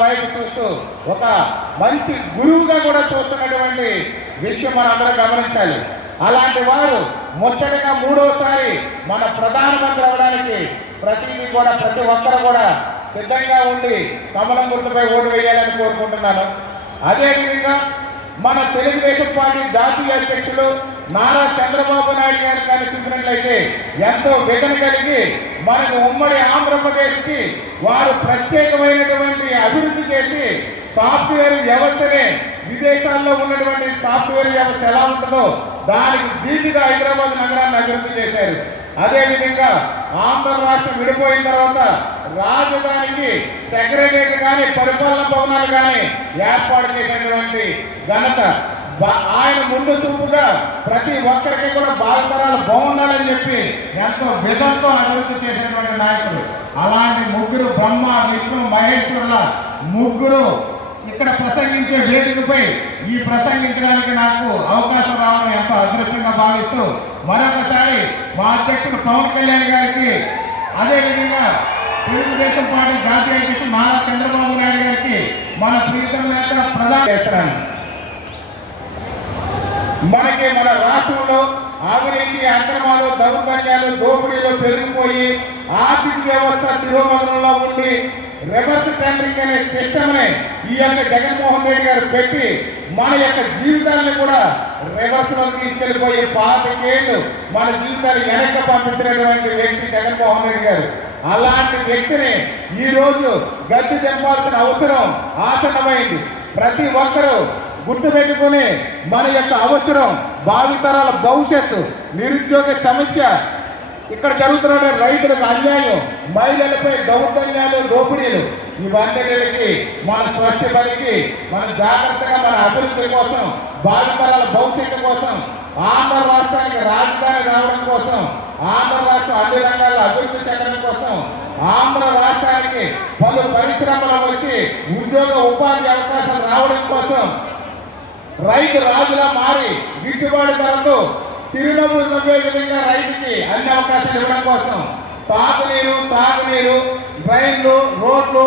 వైపు చూస్తూ ఒక మంచి గురువుగా కూడా చూస్తున్నటువంటి విషయం మనందరం గమనించాలి. అలాంటి వారు ముచ్చటగా మూడోసారి మన ప్రధానమంత్రి అవడానికి ప్రతి ఒక్కరు కూడా సిద్ధంగా ఉండి కమలం గుర్తుపై ఓటు వేయాలని కోరుకుంటున్నాను. అదేవిధంగా మన తెలుగుదేశం పార్టీ జాతీయ అధ్యక్షులు నారా చంద్రబాబు నాయుడు గారు కానీ చూసినట్లయితే ఎంతో వేదన కలిగి మనకు ఉమ్మడి ఆంధ్రప్రదేశ్కి వారు ప్రత్యేకమైనటువంటి అభివృద్ధి చేసి సాఫ్ట్వేర్ వ్యవస్థనే విదేశాల్లో ఉన్నటువంటి సాఫ్ట్వేర్ వ్యవస్థ ఎలా ఉంటుందో దానికి ధీటుగా హైదరాబాద్ నగరాన్ని అభివృద్ధి చేశారు. అదేవిధంగా ఆంధ్ర రాష్ట్రం విడిపోయిన తర్వాత రాజధానికి సెక్రటరియట్ కానీ పరిపాలనా భవనాలు కానీ ఏర్పాటు చేసినటువంటి ఘనత ఆయన ముందు చూపుగా ప్రతి ఒక్కరికి కూడా భావితరాలు బాగుండాలని చెప్పి ఎంతో విధంతో అభివృద్ధి చేసినటువంటి నాయకులు. అలాంటి ముగ్గురు బ్రహ్మ విష్ణు మహేశ్వరుల ముగ్గురు ఇక్కడ ప్రసంగించే వేదికపై ఈ ప్రసంగించడానికి నాకు అవకాశం రావడం ఎంతో అదృష్టంగా భావిస్తూ మరొకసారి మా అధ్యక్షుడు పవన్ కళ్యాణ్ గారికి, అదేవిధంగా తెలుగుదేశం పార్టీ జాతీయ అధ్యక్షుడు నారా చంద్రబాబు నాయుడు గారికి మన ప్రియతమ నేత ప్రధాన చేస్తున్నాను. మనకి మన రాష్ట్రంలో అవినీతి, అక్రమాలు, దౌర్జన్యాలు, దోపిడీలు పెరిగిపోయి ఆర్థిక వ్యవస్థ తిరోగమనంలో ఉండి రివర్స్ టెండరింగ్ అనే సిస్టమ్ని ఈ యొక్క జగన్మోహన్ రెడ్డి గారు పెట్టి మన యొక్క జీవితాన్ని కూడా రివర్స్లో తీసుకెళ్లిపోయి 25 ఏళ్ళు మన జీవితాలు వెనక్కి పంపించినటువంటి వ్యక్తి జగన్మోహన్ రెడ్డి గారు. అలాంటి వ్యక్తిని ఈరోజు గద్దె దింపాల్సిన అవసరం ఆసన్నమైంది. ప్రతి ఒక్కరూ గుర్తుపెట్టుకుని మన యొక్క అవసరం, భావితరాల భవిష్యత్తు, నిరుద్యోగ సమస్య, ఇక్కడ జరుగుతున్న రైతులకు అన్యాయం, మహిళలపై దౌర్జన్యాలు, దోపిడీలు, ఇవన్నిటికి మన స్వచ్ఛ బలికి మన జాగ్రత్తగా మన అభివృద్ధి కోసం, భావితరాల భవిష్యత్తు కోసం, ఆంధ్ర రాష్ట్రానికి రాజధాని రావడం కోసం, ఆంధ్ర రాష్ట్రం అన్ని రంగాల్లో అభివృద్ధి చెందడం కోసం, ఆంధ్ర రాష్ట్రానికి పలు పరిశ్రమలు వచ్చి ఉద్యోగ ఉపాధి అవకాశాలు రావడం కోసం, రైతు రాజులా మారి గిట్టుబాటు ధరతో చిరునవ్వులు నవ్వే విధంగా రైతుకి అన్ని అవకాశాలు ఇవ్వడం కోసం తాగునీరు, సాగునీరు, డ్రైన్లు, రోడ్లు,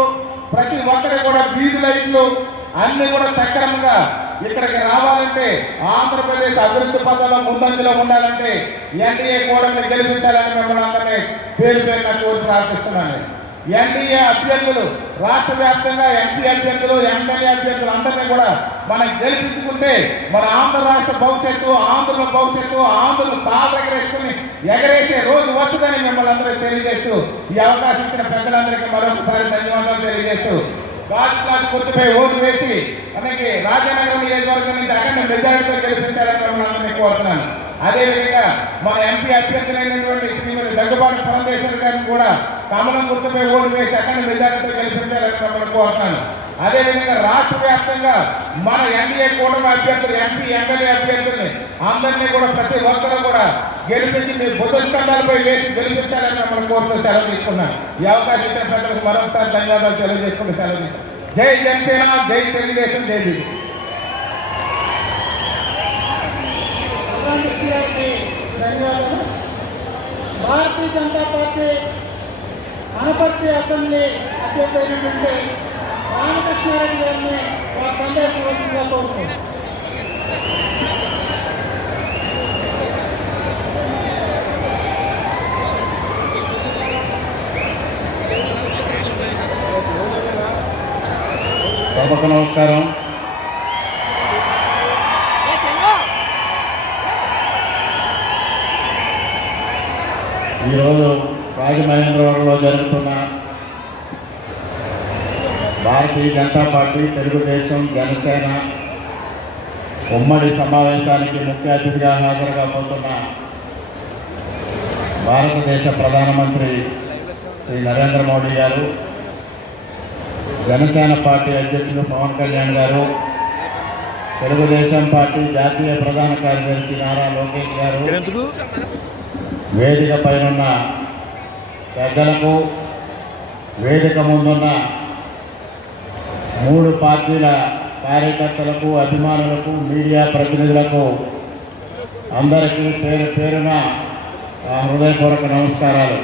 ప్రతి ఒక్కరి కూడా వీధి లైట్లు అన్ని కూడా సక్రమంగా ఇక్కడికి రావాలంటే, ఆంధ్రప్రదేశ్ అభివృద్ధి పథంలో ముందంజలో ఉండాలంటే ఎన్డీఏ కూడా మీరు గెలిపించాలని మిమ్మల్ని అందరినీ పేరు పేరున కోరి ప్రార్థిస్తున్నాను. ఎన్డీఏ అభ్యర్థులు రాష్ట్ర వ్యాప్తంగా ఎంపీ అభ్యర్థులు, ఎమ్మెల్యే అభ్యర్థులు అందరినీ కూడా మనం గెలిపించుకుంటే మన ఆంధ్ర రాష్ట్ర భవిష్యత్తు, ఆంధ్రుల భవిష్యత్తు, ఆంధ్రులు తాదెగరేసుకుని ఎగరేసే రోజు వస్తుందని మిమ్మల్ని అందరూ తెలియజేస్తూ ఈ అవకాశం ఇచ్చిన పెద్దలందరికీ మరొకసారి ధన్యవాదాలు తెలియజేస్తూ క్లాస్ గుర్తుపై ఓటు వేసి మనకి రాజానగరం నియోజకవర్గం నుంచి అఖండ మెజారిటీతో గెలిపించాలని మిమ్మల్ని అందరినీ కోరుతున్నాను. అదేవిధంగా మన ఎంపీ అభ్యర్థులైనటువంటి శ్రీమతి దగ్గుబాటి పురంధేశ్వరి గారిని కూడా కమలం గుర్తుపై ఓటు వేసి అఖండ మెజారిటీతో గెలిపించాలని మిమ్మల్ని కోరుతున్నాను. అదేవిధంగా రాష్ట్ర వ్యాప్తంగా మన ఎన్డీఏ కూటమి అభ్యర్థులు, ఎంపీ, ఎమ్మెల్యే అభ్యర్థుల్ని అందరినీ కూడా ప్రతి ఒక్కరూ కూడా గెలిపించి మీ బుద్ధస్కంధాలపై వేసి గెలిపించాలని మిమ్మల్ని కోరుతూ సెలవు తీసుకున్నాను. ఈ అవకాశం ఇచ్చిన ప్రజలకు మరొకసారి ధన్యవాదాలు తెలియజేసుకుంటూ సెలవు తీసుకున్నాను. జై జనసేన, జై తెలుగుదేశం, జై BJP. Bharatiya Janata party Anaparthi assembly అధ్యక్షుడైనటువంటి Ramakrishna Reddy గారిని వారి సందేశంగా కోరుతున్నాను. సభకు నమస్కారం. ఈరోజు రాజమహేంద్రవరంలో జరుగుతున్న భారతీయ జనతా పార్టీ, తెలుగుదేశం, జనసేన ఉమ్మడి సమావేశానికి ముఖ్య అతిథిగా హాజరు కాబోతున్న భారతదేశ ప్రధానమంత్రి శ్రీ నరేంద్ర మోడీ గారు, జనసేన పార్టీ అధ్యక్షుడు పవన్ కళ్యాణ్ గారు, తెలుగుదేశం పార్టీ జాతీయ ప్రధాన కార్యదర్శి నారా లోకేష్ గారు, వేదిక పైనున్న పెద్దలకు, వేదిక ముందున్న 3 పార్టీల కార్యకర్తలకు, అభిమానులకు, మీడియా ప్రతినిధులకు అందరికీ పేరు పేరున హృదయపూర్వక నమస్కారాలు.